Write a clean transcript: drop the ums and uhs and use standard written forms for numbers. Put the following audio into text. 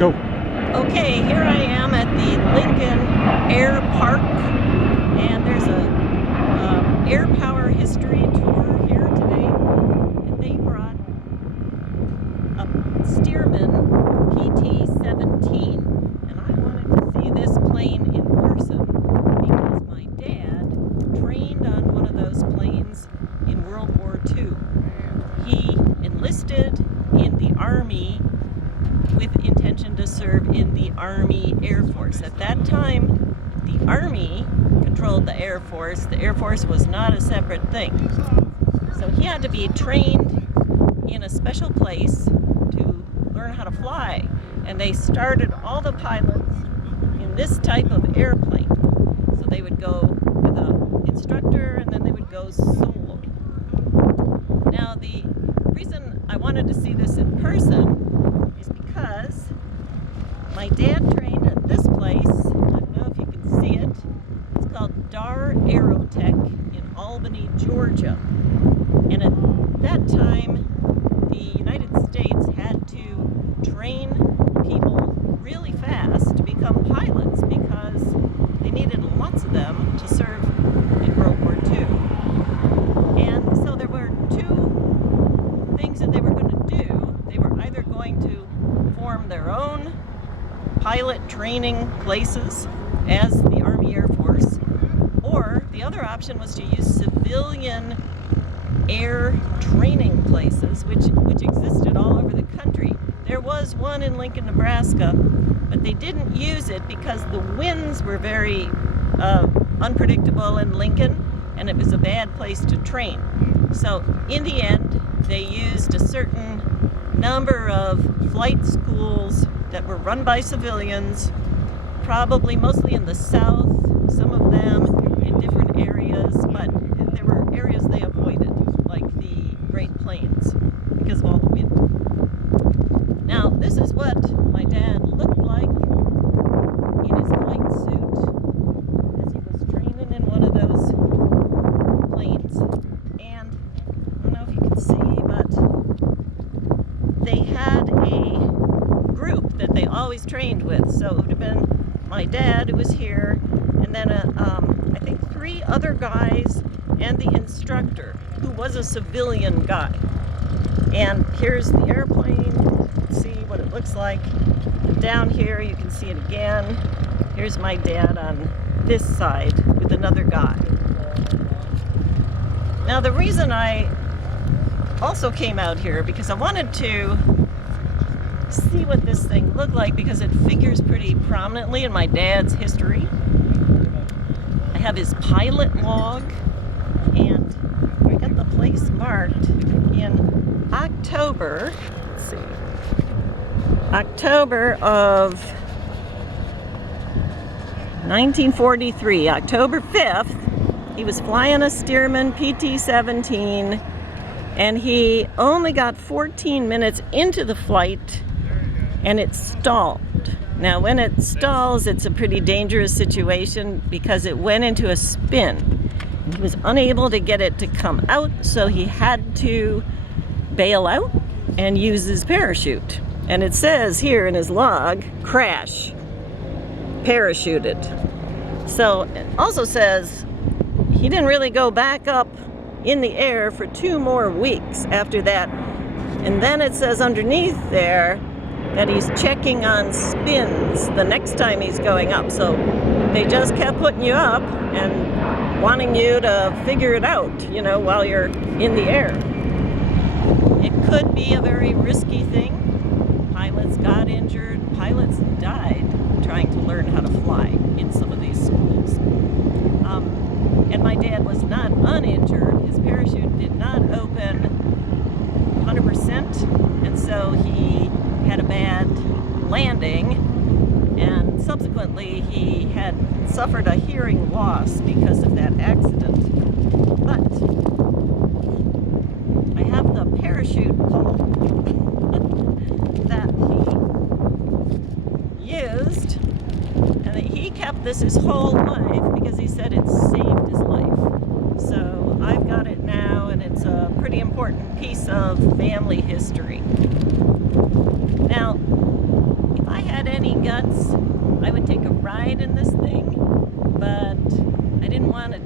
Go. Okay, here I am at the Lincoln Air Park, and there's a Airpower History Tour here today, and they brought a Stearman PT-17, and I wanted to see this plane in person because my dad trained on one of those planes in World War II. He enlisted in the Army with intention to serve in the Army Air Force. At that time, the Army controlled the Air Force. The Air Force was not a separate thing. So he had to be trained in a special place to learn how to fly. And they started all the pilots in this type of airplane. So they would go with an instructor and then they would go solo. Now the reason I wanted to see this in person is because my dad trained at this place. I don't know if you can see it. It's called Dar Aero Tech in Albany, Georgia. And at that time, the United States had to train people really fast to become pilots because they needed lots of them to serve in World War II. And so there were two things that they were going to do. They were either going to form their own pilot training places as the Army Air Force, or the other option was to use civilian air training places, which existed all over the country. There was one in Lincoln, Nebraska, but they didn't use it because the winds were very unpredictable in Lincoln, and it was a bad place to train. So in the end, they used a certain number of flight schools that were run by civilians, probably mostly in the south, some of them in different areas, but there were areas they avoided, like the Great Plains, because of all the wind. Now, this is what my dad looked like in his flight suit as he was training in one of those planes. And I don't know if you can see, but they had a group that they always trained with. So it would have been my dad who was here, and then I think 3 other guys and the instructor who was a civilian guy. And here's the airplane. See what it looks like. Down here you can see it again. Here's my dad on this side with another guy. Now the reason I also came out here because I wanted to see what this thing looked like because it figures pretty prominently in my dad's history. I have his pilot log, and I got the place marked in October, let's see, October of 1943, October 5th, he was flying a Stearman PT-17, and he only got 14 minutes into the flight and it stalled. Now when it stalls, it's a pretty dangerous situation because it went into a spin. He was unable to get it to come out, so he had to bail out and use his parachute. And it says here in his log, crash, parachuted. So it also says he didn't really go back up in the air for 2 more weeks after that. And then it says underneath there that he's checking on spins the next time he's going up. So they just kept putting you up and wanting you to figure it out, you know, while you're in the air. It could be a very risky thing. Pilots got injured, pilots died trying to learn how to fly in some of these schools. And my dad was not uninjured. His parachute did not open 100%, and so he had a bad landing, and subsequently he had suffered a hearing loss because of that accident. But I have the parachute pole that he used, and that he kept this his whole life because he said it saved his life. So I've got it now, and it's a pretty important piece of family history. Now, if I had once I would take a ride in this thing, but I didn't want to